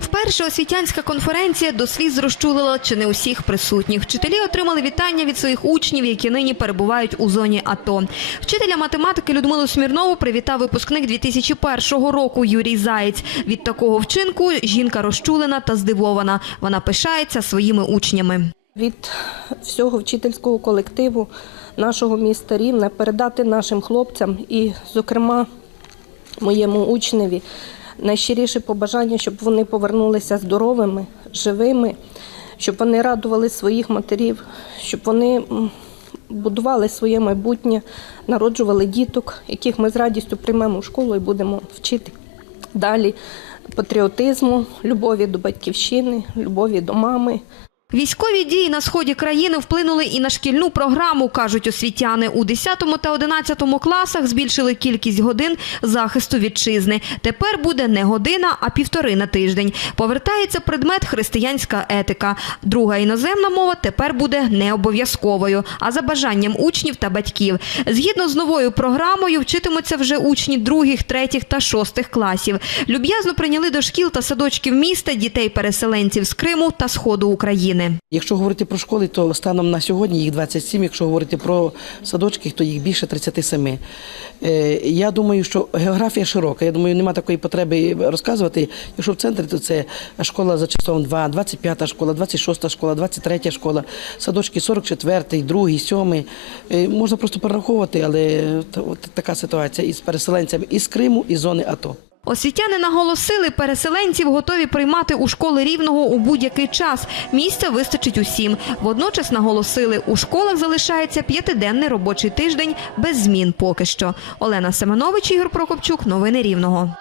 Вперше освітянська конференція до сліз розчулила чи не усіх присутніх. Вчителі отримали вітання від своїх учнів, які нині перебувають у зоні АТО. Вчителя математики Людмилу Смірнову привітав випускник 2001 року Юрій Заєць. Від такого вчинку жінка розчулена та здивована. Вона пишається своїми учнями. від всього вчительського колективу нашого міста Рівне передати нашим хлопцям і, зокрема, моєму учневі найщиріше побажання, щоб вони повернулися здоровими, живими, щоб вони радували своїх матерів, щоб вони будували своє майбутнє, народжували діток, яких ми з радістю приймемо в школу і будемо вчити далі патріотизму, любові до батьківщини, любові до мами. Військові дії на сході країни вплинули і на шкільну програму, кажуть освітяни. У 10 та 11 класах збільшили кількість годин захисту вітчизни. Тепер буде не година, а півтори на тиждень. Повертається предмет християнська етика. Друга іноземна мова тепер буде не обов'язковою, а за бажанням учнів та батьків. Згідно з новою програмою, вчитимуться вже учні других, третіх та шостих класів. Люб'язно прийняли до шкіл та садочків міста дітей-переселенців з Криму та сходу України. Якщо говорити про школи, то станом на сьогодні їх 27, якщо говорити про садочки, то їх більше 37. Е, Я думаю, що географія широка. Я думаю, немає такої потреби розказувати. Якщо в центрі, то це школа за часом 2, 25 школа, 26 школа, 23 школа, садочки 44, 2, 7. Е, Можна просто перераховувати, але така ситуація із переселенцями із Криму, і зони АТО. Освітяни наголосили, переселенців готові приймати у школи рівного у будь-який час. Місця вистачить усім. Водночас наголосили, у школах залишається п'ятиденний робочий тиждень без змін поки що. Олена Семенович, Ігор Прокопчук. Новини Рівного.